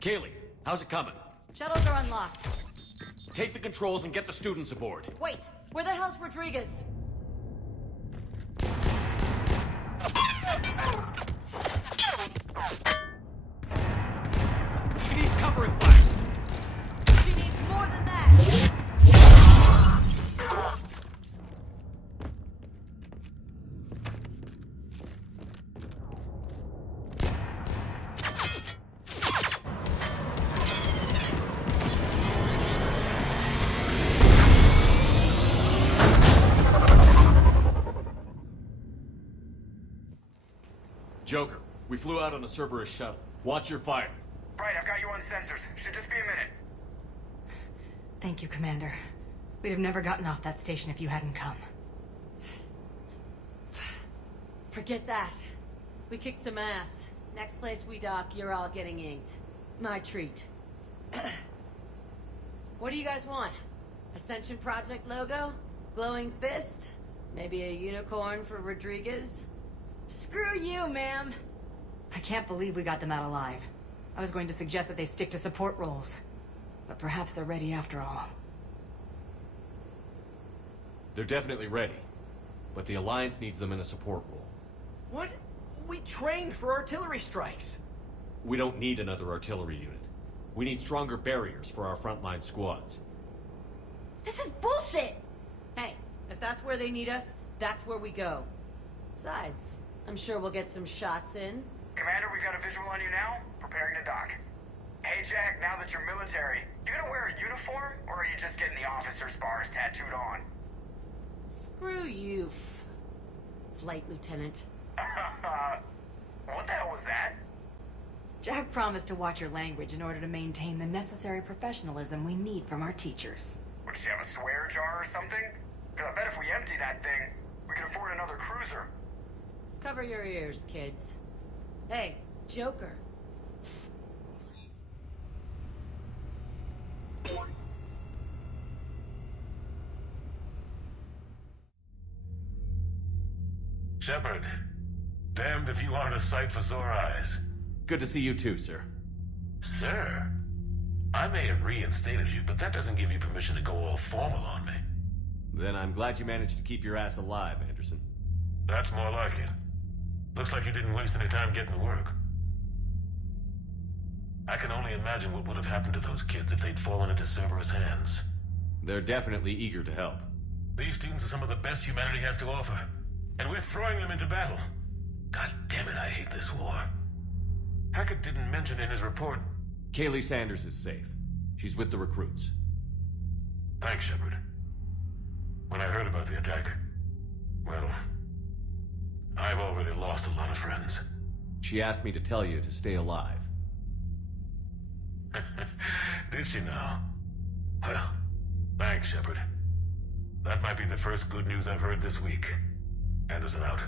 Kaylee, how's it coming? Shuttles are unlocked. Take the controls and get the students aboard. Wait, where the hell's Rodriguez? She needs covering fire. She needs more than that. Joker, we flew out on a Cerberus shuttle. Watch your fire. Right, I've got you on sensors. Should just be a minute. Thank you, Commander. We'd have never gotten off that station if you hadn't come. Forget that. We kicked some ass. Next place we dock, you're all getting inked. My treat. What do you guys want? Ascension Project logo? Glowing fist? Maybe a unicorn for Rodriguez? Screw you, ma'am! I can't believe we got them out alive. I was going to suggest that they stick to support roles. But perhaps they're ready after all. They're definitely ready. But the Alliance needs them in a support role. What? We trained for artillery strikes. We don't need another artillery unit. We need stronger barriers for our frontline squads. This is bullshit! Hey, if that's where they need us, that's where we go. Besides, I'm sure we'll get some shots in. Commander, we've got a visual on you now. Preparing to dock. Hey, Jack, now that you're military, you gonna wear a uniform, or are you just getting the officer's bars tattooed on? Screw you, Flight Lieutenant. What the hell was that? Jack promised to watch your language in order to maintain the necessary professionalism we need from our teachers. Would she have a swear jar or something? Because I bet if we empty that thing, we can afford another cruiser. Cover your ears, kids. Hey, Joker. Shepard, damned if you aren't a sight for sore eyes. Good to see you too, sir. Sir, I may have reinstated you, but that doesn't give you permission to go all formal on me. Then I'm glad you managed to keep your ass alive, Anderson. That's more like it. Looks like you didn't waste any time getting to work. I can only imagine what would have happened to those kids if they'd fallen into Cerberus' hands. They're definitely eager to help. These students are some of the best humanity has to offer, and we're throwing them into battle. God damn it, I hate this war. Hackett didn't mention in his report... Kaylee Sanders is safe. She's with the recruits. Thanks, Shepard. When I heard about the attack, well, I've already lost a lot of friends. She asked me to tell you to stay alive. Did she now? Well, thanks, Shepard. That might be the first good news I've heard this week. Anderson out.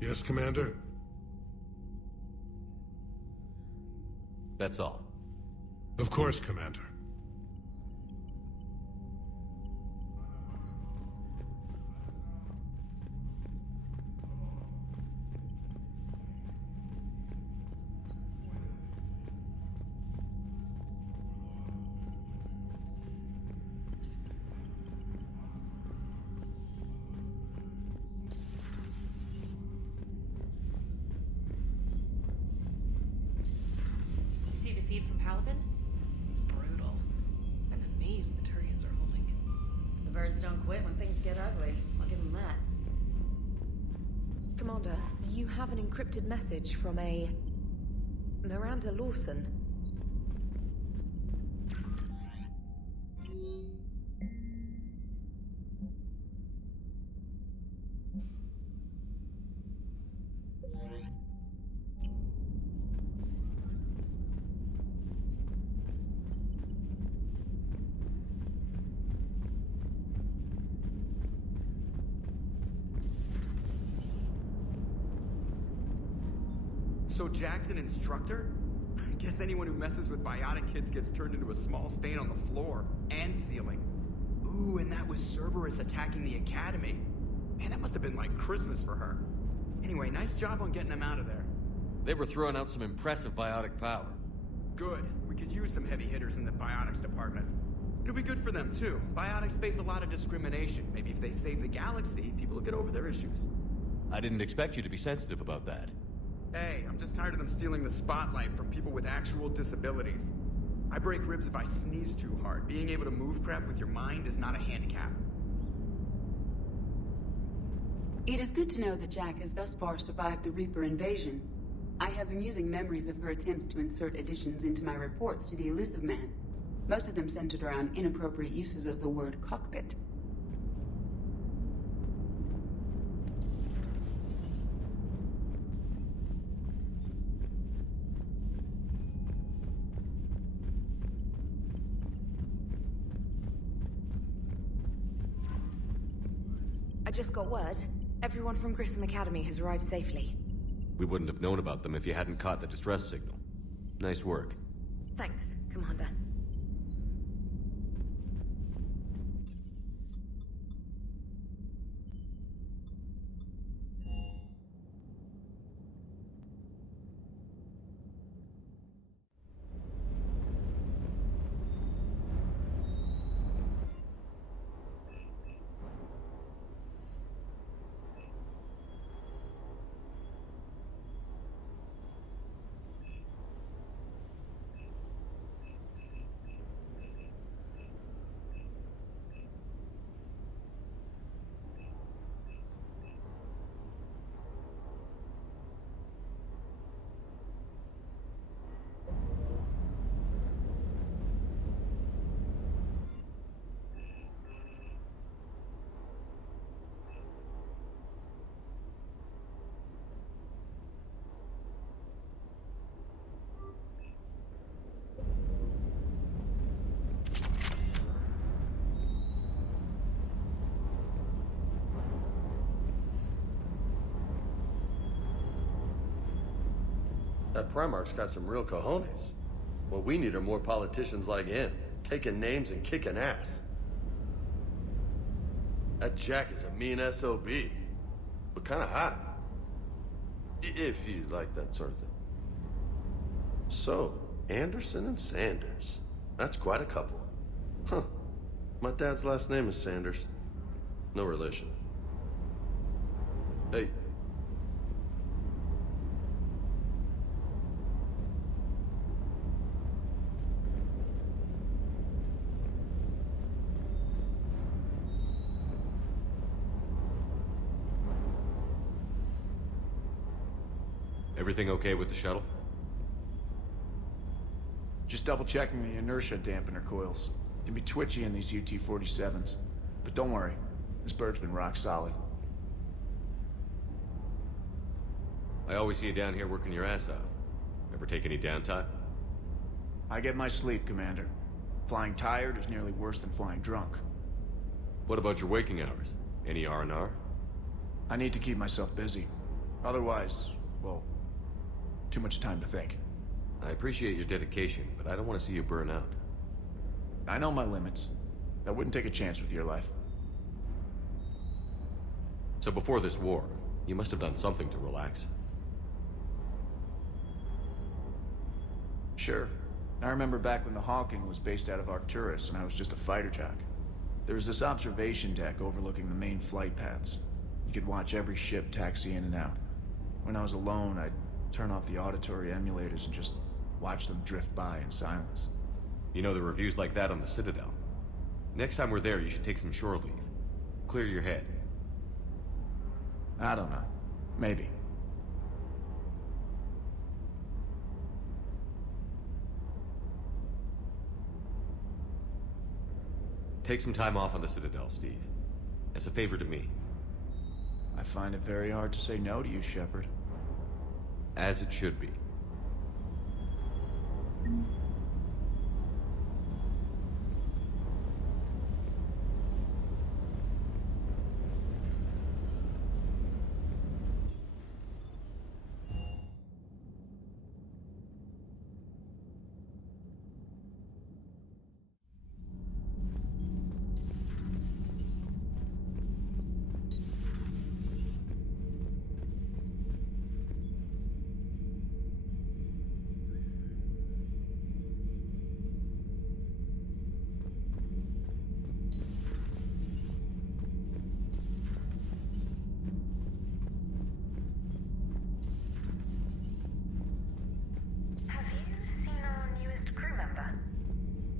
Yes, Commander? That's all. Of course, Commander. things get ugly. I'll give them that. Commander, you have an encrypted message from a Miranda Lawson. So Jack's an instructor? I guess anyone who messes with biotic kids gets turned into a small stain on the floor and ceiling. Ooh, and that was Cerberus attacking the academy. Man, that must have been like Christmas for her. Anyway, nice job on getting them out of there. They were throwing out some impressive biotic power. Good. We could use some heavy hitters in the biotics department. It'll be good for them too. Biotics face a lot of discrimination. Maybe if they save the galaxy, people will get over their issues. I didn't expect you to be sensitive about that. Hey, I'm just tired of them stealing the spotlight from people with actual disabilities. I break ribs if I sneeze too hard. Being able to move crap with your mind is not a handicap. It is good to know that Jack has thus far survived the Reaper invasion. I have amusing memories of her attempts to insert additions into my reports to the Elusive Man. Most of them centered around inappropriate uses of the word cockpit. I just got word. Everyone from Grissom Academy has arrived safely. We wouldn't have known about them if you hadn't caught the distress signal. Nice work. Thanks, Commander. That Primarch's got some real cojones. What we need are more politicians like him, taking names and kicking ass. That Jack is a mean SOB, but kinda hot. If you like that sort of thing. So, Anderson and Sanders. That's quite a couple. Huh. My dad's last name is Sanders. No relation. Hey. Everything okay with the shuttle? Just double checking the inertia dampener coils. Can be twitchy in these UT-47s. But don't worry, this bird's been rock solid. I always see you down here working your ass off. Ever take any downtime? I get my sleep, Commander. Flying tired is nearly worse than flying drunk. What about your waking hours? Any R&R? I need to keep myself busy. Otherwise, well, too much time to think. I appreciate your dedication, but I don't want to see you burn out. I know my limits. I wouldn't take a chance with your life. So before this war, you must have done something to relax. Sure. I remember back when the Hawking was based out of Arcturus and I was just a fighter jock. There was this observation deck overlooking the main flight paths. You could watch every ship taxi in and out. When I was alone, I'd turn off the auditory emulators and just watch them drift by in silence. You know, the reviews like that on the Citadel. Next time we're there, you should take some shore leave. clear your head. I don't know. Maybe. Take some time off on the Citadel, Steve. As a favor to me. I find it very hard to say no to you, Shepard. As it should be.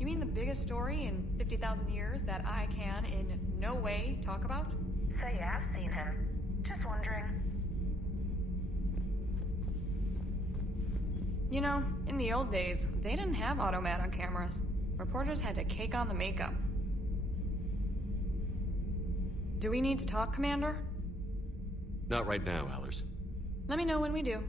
You mean the biggest story in 50,000 years that I can, in no way, talk about? So you have seen him. Just wondering. You know, in the old days, they didn't have automat on cameras. Reporters had to cake on the makeup. Do we need to talk, Commander? Not right now, Allers. Let me know when we do.